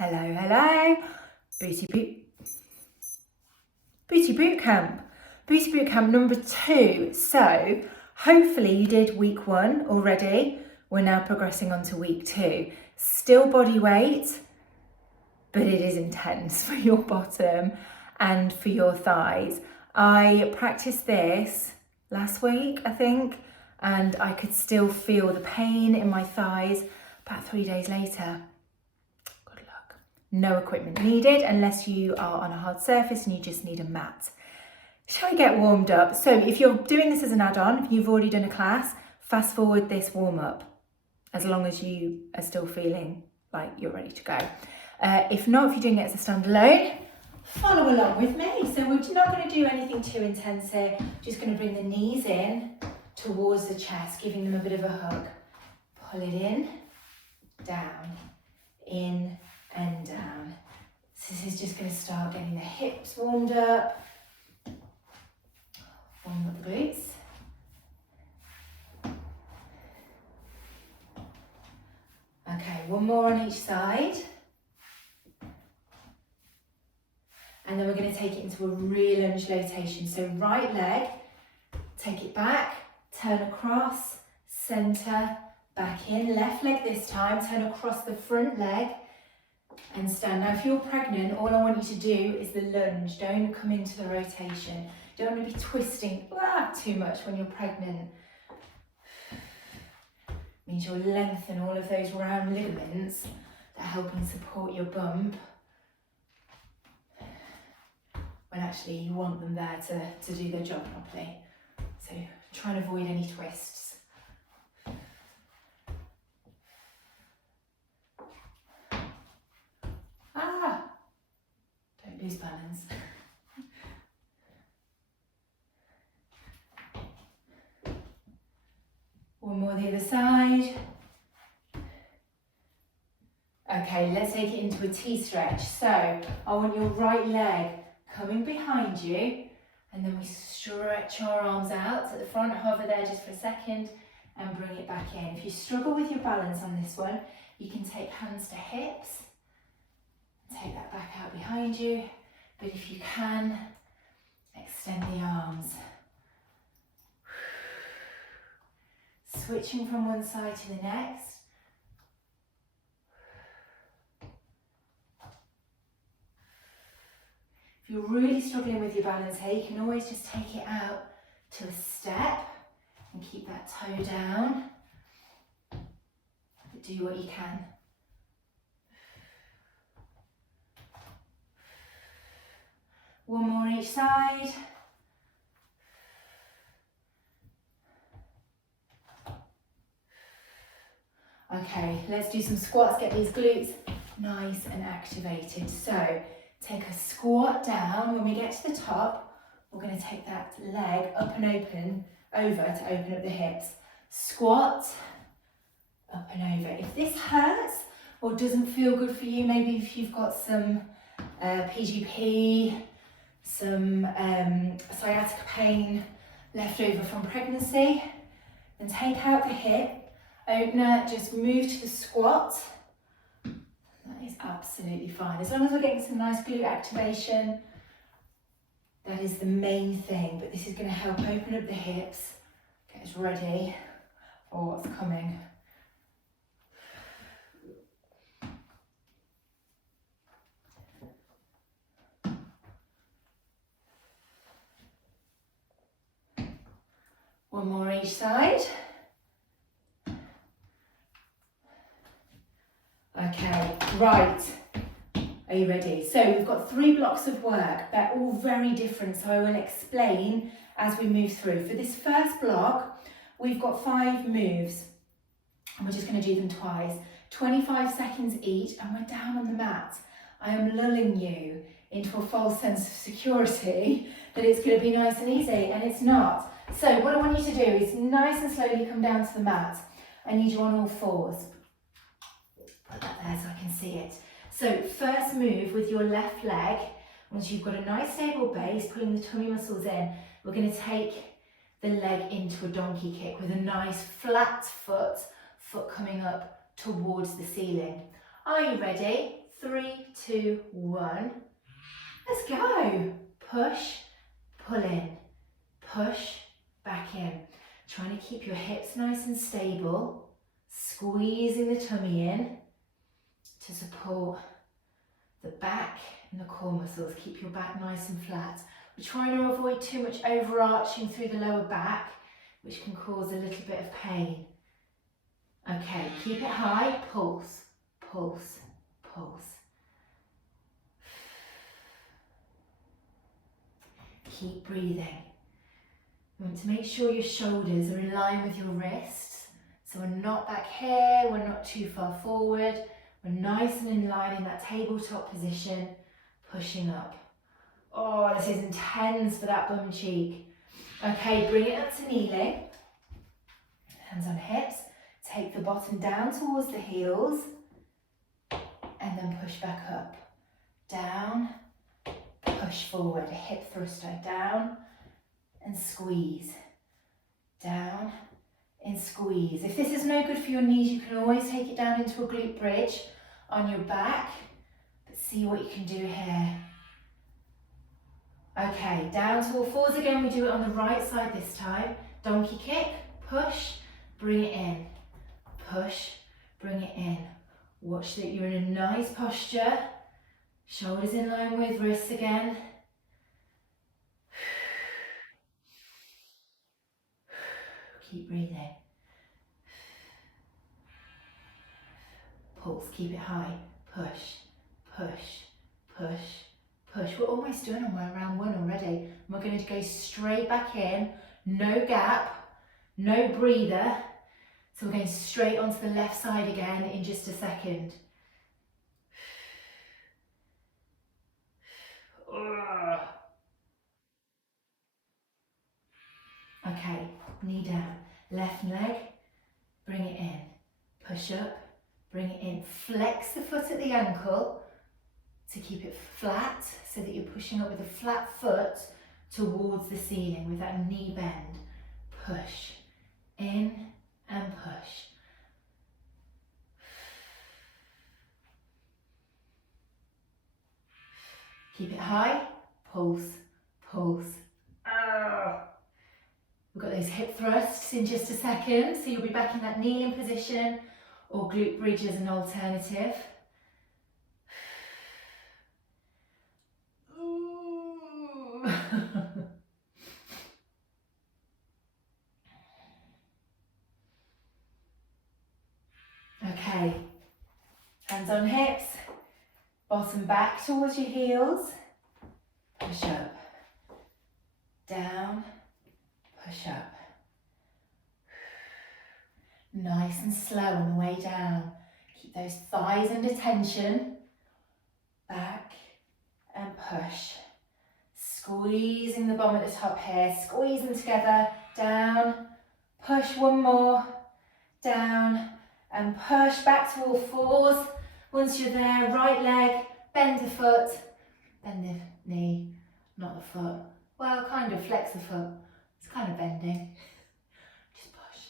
Hello, hello. Booty Bootcamp. Booty Bootcamp number 2. So hopefully you did week 1 already. We're now progressing on to week 2. Still body weight, but it is intense for your bottom and for your thighs. I practiced this last week, I think, and I could still feel the pain in my thighs about 3 days later. Good luck. No equipment needed unless you are on a hard surface and you just need a mat. Shall we get warmed up? So if you're doing this as an add-on, if you've already done a class, fast forward this warm-up as long as you are still feeling like you're ready to go. If not, if you're doing it as a standalone, follow along with me. So we're not going to do anything too intense here. Just going to bring the knees in towards the chest, giving them a bit of a hug. Pull it in, down, in and down. So this is just going to start getting the hips warmed up. Warm up the glutes. Okay, one more on each side. And then we're going to take it into a real lunge flotation. So right leg, take it back, turn across, center, back in. Left leg this time, turn across the front leg and stand. Now if you're pregnant, all I want you to do is the lunge. Don't come into the rotation. Don't want to be twisting too much when you're pregnant. Means you'll lengthen all of those round ligaments that are helping support your bump, when actually you want them there to do their job properly. So try and avoid any twists. Don't lose balance. One more the other side. Okay, let's take it into a T-stretch. So I want your right leg coming behind you, and then we stretch our arms out to the front, hover there just for a second and bring it back in. If you struggle with your balance on this one, you can take hands to hips, take that back out behind you, but if you can, extend the arms. Switching from one side to the next. If you're really struggling with your balance here, you can always just take it out to a step and keep that toe down. But do what you can. One more each side. Okay, let's do some squats, get these glutes nice and activated. So take a squat down. When we get to the top, we're going to take that leg up and over to open up the hips. Squat, up and over. If this hurts or doesn't feel good for you, maybe if you've got some PGP, some sciatica pain left over from pregnancy, then take out the hip. Opener, just move to the squat. That is absolutely fine. As long as we're getting some nice glute activation, that is the main thing. But this is going to help open up the hips, get us ready for what's coming. One more each side. Okay, right, are you ready? So we've got 3 blocks of work. They're all very different, so I will explain as we move through. For this first block, we've got 5 moves, and we're just going to do them twice. 25 seconds each, and we're down on the mat. I am lulling you into a false sense of security that it's going to be nice and easy, and it's not. So what I want you to do is nice and slowly come down to the mat. I need you on all fours. Put that there so I can see it. So first move with your left leg, once you've got a nice stable base, pulling the tummy muscles in, we're going to take the leg into a donkey kick with a nice flat foot coming up towards the ceiling. Are you ready? 3, 2, 1. Let's go. Push, pull in, push, back in. Trying to keep your hips nice and stable. Squeezing the tummy in to support the back and the core muscles. Keep your back nice and flat. We're trying to avoid too much overarching through the lower back, which can cause a little bit of pain. Okay, keep it high. Pulse, pulse, pulse. Keep breathing. You want to make sure your shoulders are in line with your wrists. So we're not back here, we're not too far forward. We're nice and in line in that tabletop position, pushing up. Oh, this is intense for that bum cheek. Okay, bring it up to kneeling. Hands on hips. Take the bottom down towards the heels. And then push back up. Down, push forward, a hip thruster. Down and squeeze. Down and squeeze. If this is no good for your knees, you can always take it down into a glute bridge on your back. But see what you can do here. Okay, down to all fours again. We do it on the right side this time. Donkey kick, push, bring it in. Push, bring it in. Watch that you're in a nice posture. Shoulders in line with wrists again. Keep breathing. Pulse, keep it high. Push, push, push, push. We're almost done on my round one already. And we're going to go straight back in. No gap, no breather. So we're going straight onto the left side again in just a second. Okay, knee down, left leg, bring it in, push up, bring it in, flex the foot at the ankle to keep it flat so that you're pushing up with a flat foot towards the ceiling with that knee bend. Push, in and push. Keep it high, pulse, pulse. We've got those hip thrusts in just a second, so you'll be back in that kneeling position or glute bridge as an alternative. Okay, hands on hips, bottom back towards your heels, push up, down, push up. Nice and slow on the way down. Keep those thighs under tension, back and push. Squeezing the bum at the top here, squeeze them together, down, push one more, down, and push back to all fours. Once you're there, right leg, bend the foot, bend the knee, not the foot. Well, kind of flex the foot. It's kind of bending. Just push.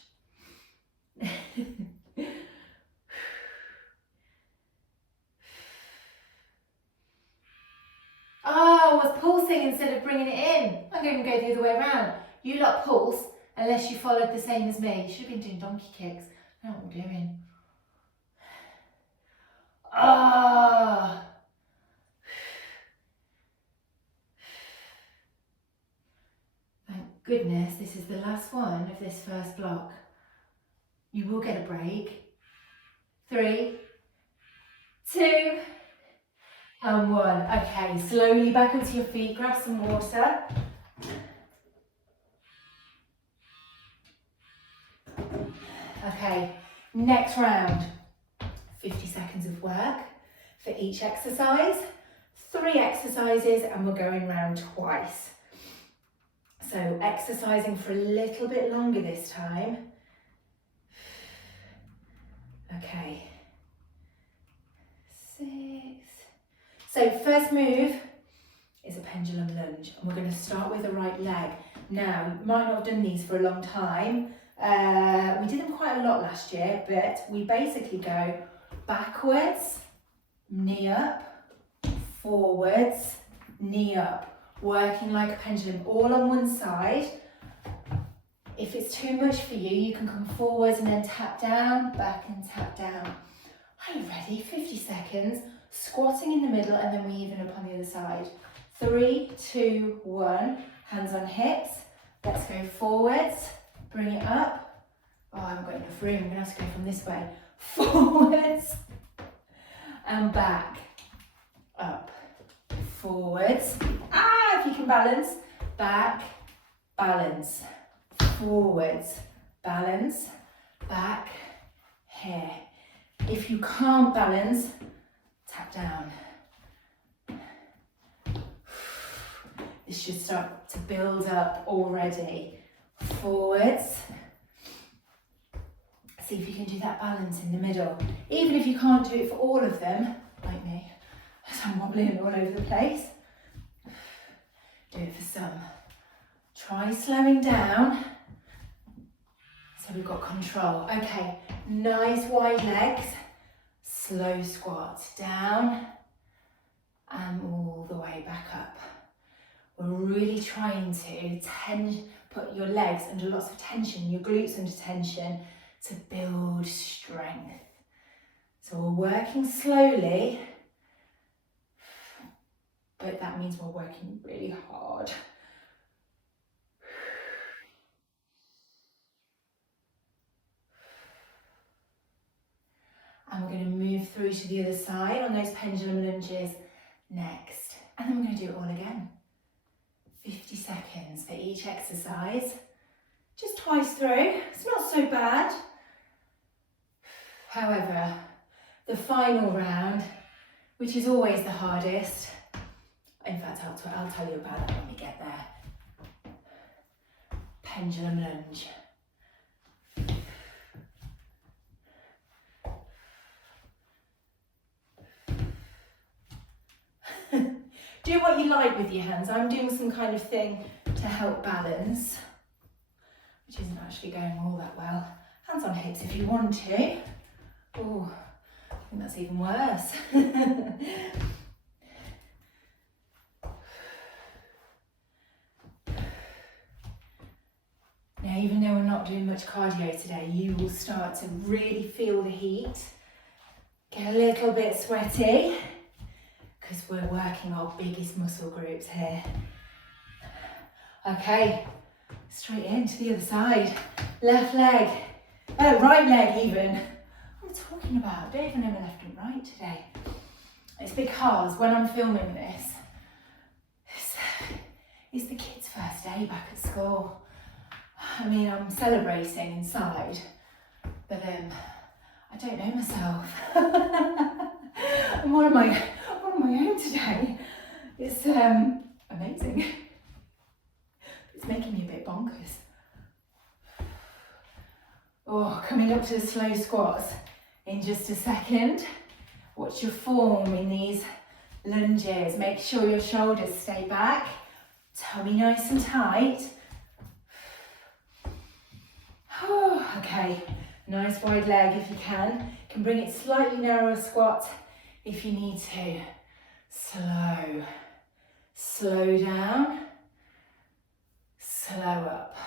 Oh, I was pulsing instead of bringing it in. I'm going to go the other way around. You lot pulse unless you followed the same as me. You should have been doing donkey kicks. I don't know what I'm doing. Ah. Thank goodness this is the last one of this first block. You will get a break. 3, 2, and 1. Okay, slowly back onto your feet, grab some water. Okay, next round. 50 seconds of work for each exercise. 3 exercises and we're going round twice. So exercising for a little bit longer this time. Okay. 6. So first move is a pendulum lunge and we're going to start with the right leg. Now, you might not have done these for a long time. We did them quite a lot last year, but we basically go backwards knee up, forwards, knee up, working like a pendulum, all on one side. If it's too much for you, you can come forwards and then tap down, back and tap down. Are you ready? 50 seconds, squatting in the middle and then we even up on the other side. 3, 2, 1, hands on hips. Let's go forwards, bring it up. Oh, I haven't got enough room, I'm gonna have to go from this way. Forwards and back, up, forwards. If you can balance, back, balance, forwards, balance, back, here. If you can't balance, tap down. This should start to build up already. Forwards. See if you can do that balance in the middle. Even if you can't do it for all of them, like me, as I'm wobbling all over the place. Do it for some. Try slowing down. So we've got control. Okay, nice wide legs. Slow squat down and all the way back up. We're really trying to put your legs under lots of tension, your glutes under tension to build strength. So we're working slowly, but that means we're working really hard. And we're going to move through to the other side on those pendulum lunges next. And then we're going to do it all again. 50 seconds for each exercise. Just twice through. It's not so bad. However, the final round, which is always the hardest, in fact, I'll tell you about that when we get there. Pendulum lunge. Do what you like with your hands. I'm doing some kind of thing to help balance, which isn't actually going all that well. Hands on hips if you want to. Oh, I think that's even worse. Now, even though we're not doing much cardio today, you will start to really feel the heat, get a little bit sweaty, because we're working our biggest muscle groups here. Okay, straight into the other side. Left leg, right leg even. What am I talking about? I don't even know my left and right today. It's because when I'm filming this, it's the kids' first day back at school. I mean, I'm celebrating inside, but I don't know myself. And what am I own today? It's amazing. It's making me a bit bonkers. Oh, coming up to the slow squats in just a second. Watch your form in these lunges. Make sure your shoulders stay back, tummy nice and tight. Oh, okay, nice wide leg if you can. You can bring it slightly narrower squat if you need to. Slow down, slow up.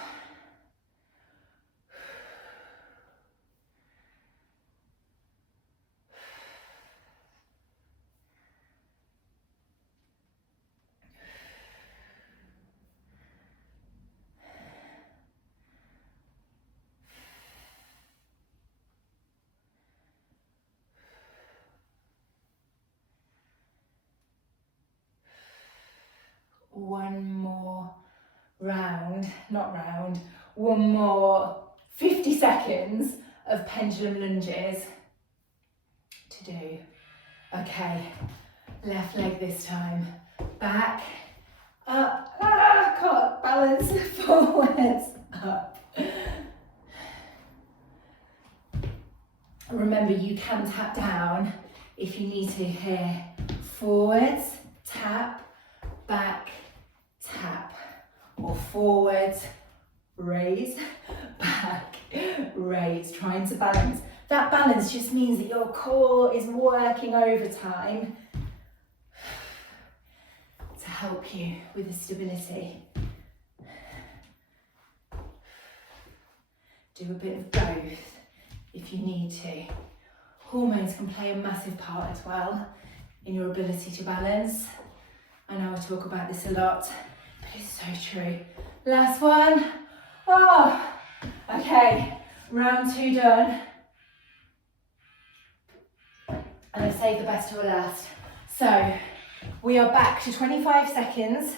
One more one more 50 seconds of pendulum lunges to do. Okay, left leg this time. Back, up, can't balance, forwards, up. Remember, you can tap down if you need to here. Forwards, tap, back, tap, or forwards, raise, back, raise, trying to balance. That balance just means that your core is working overtime to help you with the stability. Do a bit of both if you need to. Hormones can play a massive part as well in your ability to balance. I know I talk about this a lot, but it's so true. Last one. Oh, okay, round 2 done. And I've saved the best till last. So we are back to 25 seconds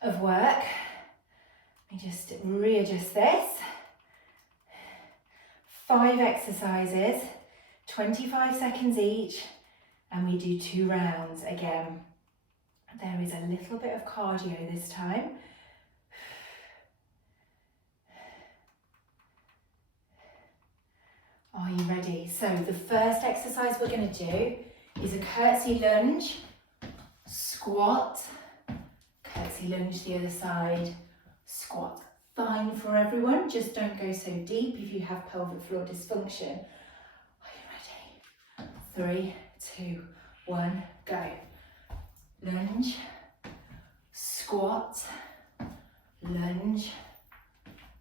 of work. Let me just readjust this. 5 exercises, 25 seconds each, and we do 2 rounds again. There is a little bit of cardio this time. Are you ready? So the first exercise we're going to do is a curtsy lunge, squat, curtsy lunge the other side, squat. Fine for everyone, just don't go so deep if you have pelvic floor dysfunction. Are you ready? 3, 2, 1, go. Lunge, squat, lunge,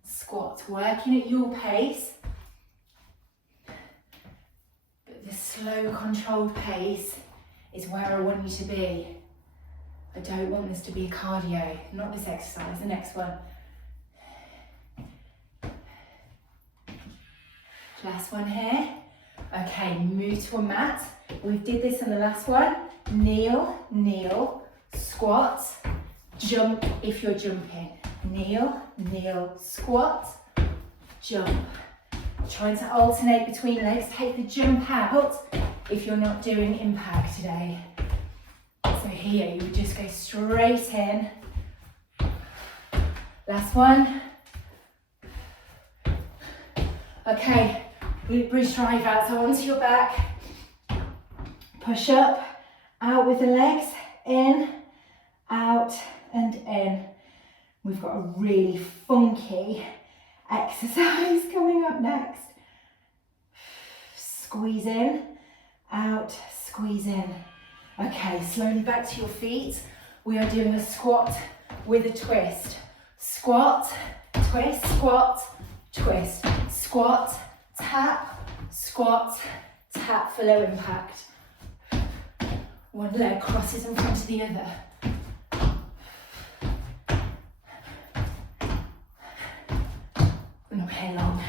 squat. Working at your pace, but the slow, controlled pace is where I want you to be. I don't want this to be cardio, not this exercise, the next one. Last one here. Okay, move to a mat. We did this in the last one. Kneel, kneel, squat, jump if you're jumping. Kneel, kneel, squat, jump. Trying to alternate between legs. Take the jump out if you're not doing impact today. So here, you would just go straight in. Last one. Okay, bridge drive out, so onto your back. Push up, out with the legs, in, out and in. We've got a really funky exercise coming up next. Squeeze in, out, squeeze in. Okay, slowly back to your feet. We are doing a squat with a twist. Squat, twist, squat, twist. Squat, tap, squat, tap for low impact. One leg crosses in front of the other. We're not here long.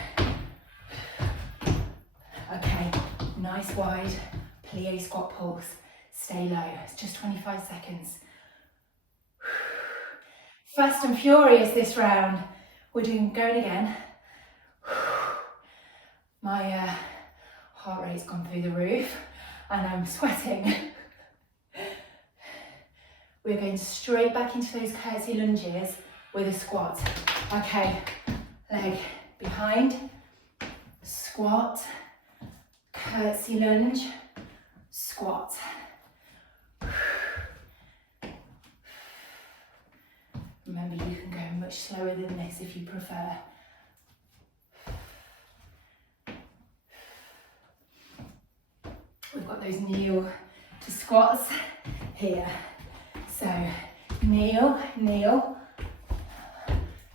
Okay, nice wide plie squat pulse. Stay low, it's just 25 seconds. Fast and furious this round. We're going again. My heart rate's gone through the roof and I'm sweating. We're going straight back into those curtsy lunges with a squat. Okay, leg behind, squat, curtsy lunge, squat. Remember, you can go much slower than this if you prefer. We've got those kneel to squats here. So kneel, kneel,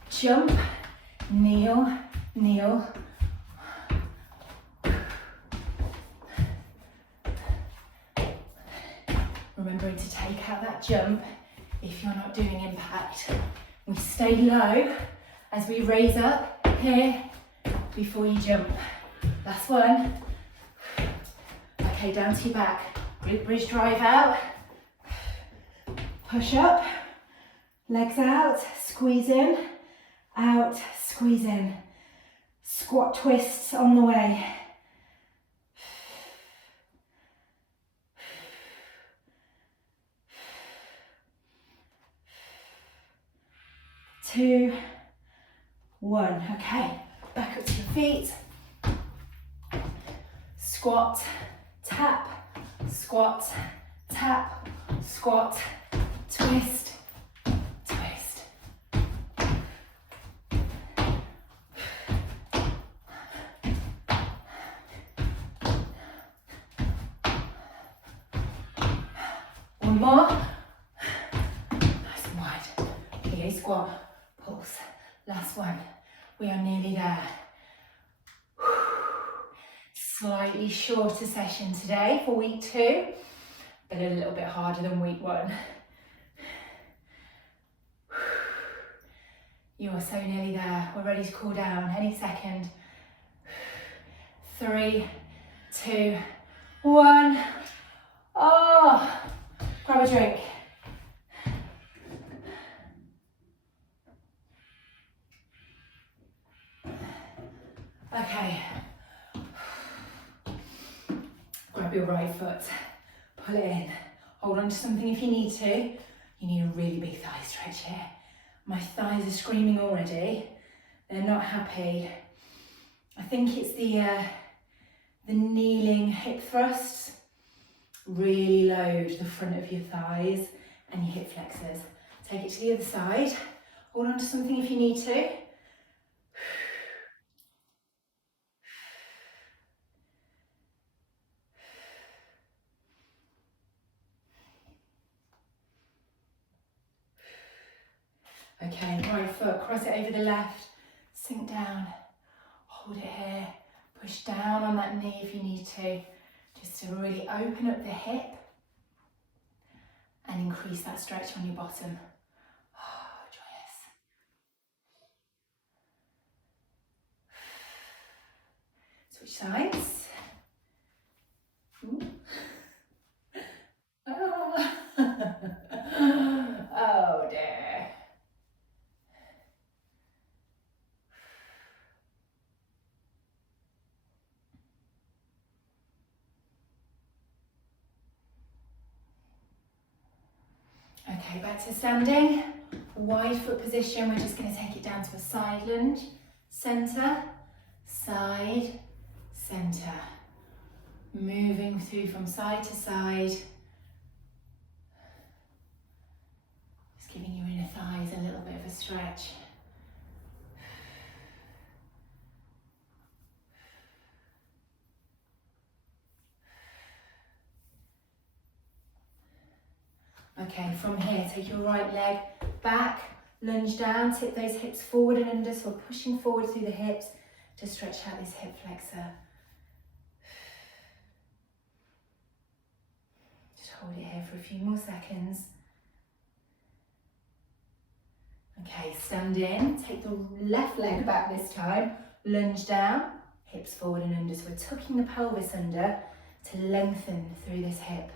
jump, kneel, kneel. Remembering to take out that jump if you're not doing impact. We stay low as we raise up here before you jump. Last one. Okay, down to your back. Bridge drive out. Push up. Legs out. Squeeze in. Out. Squeeze in. Squat twists on the way. 2, 1. Okay, back up to your feet. Squat, tap, squat, tap, squat, twist, twist. One more. Nice and wide. Plie squat, pulse. Last one. We are nearly there. Slightly shorter session today for week 2, but a little bit harder than week 1. You are so nearly there. We're ready to cool down any second. 3, 2, 1. Oh, grab a drink. Okay. Grab your right foot, pull it in. Hold on to something if you need to. You need a really big thigh stretch here. My thighs are screaming already. They're not happy. I think it's the kneeling hip thrusts. Really load the front of your thighs and your hip flexors. Take it to the other side. Hold on to something if you need to. Okay, right foot, cross it over the left, sink down, hold it here, push down on that knee if you need to, just to really open up the hip and increase that stretch on your bottom. Oh, joyous. Switch sides. Ooh. Oh dear. Okay, back to standing. Wide foot position. We're just going to take it down to a side lunge. Centre, side, centre. Moving through from side to side. Just giving your inner thighs a little bit of a stretch. Okay, from here, take your right leg back, lunge down, tip those hips forward and under, so we're pushing forward through the hips to stretch out this hip flexor. Just hold it here for a few more seconds. Okay, stand in, take the left leg back this time, lunge down, hips forward and under, so we're tucking the pelvis under to lengthen through this hip.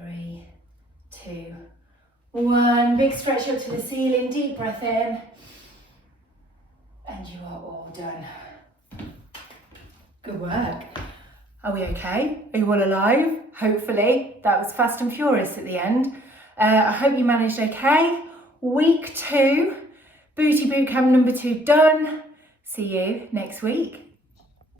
3, 2, 1. Big stretch up to the ceiling, deep breath in. And you are all done. Good work. Are we okay? Are you all alive? Hopefully. That was fast and furious at the end. I hope you managed okay. Week 2, Booty Bootcamp number 2 done. See you next week.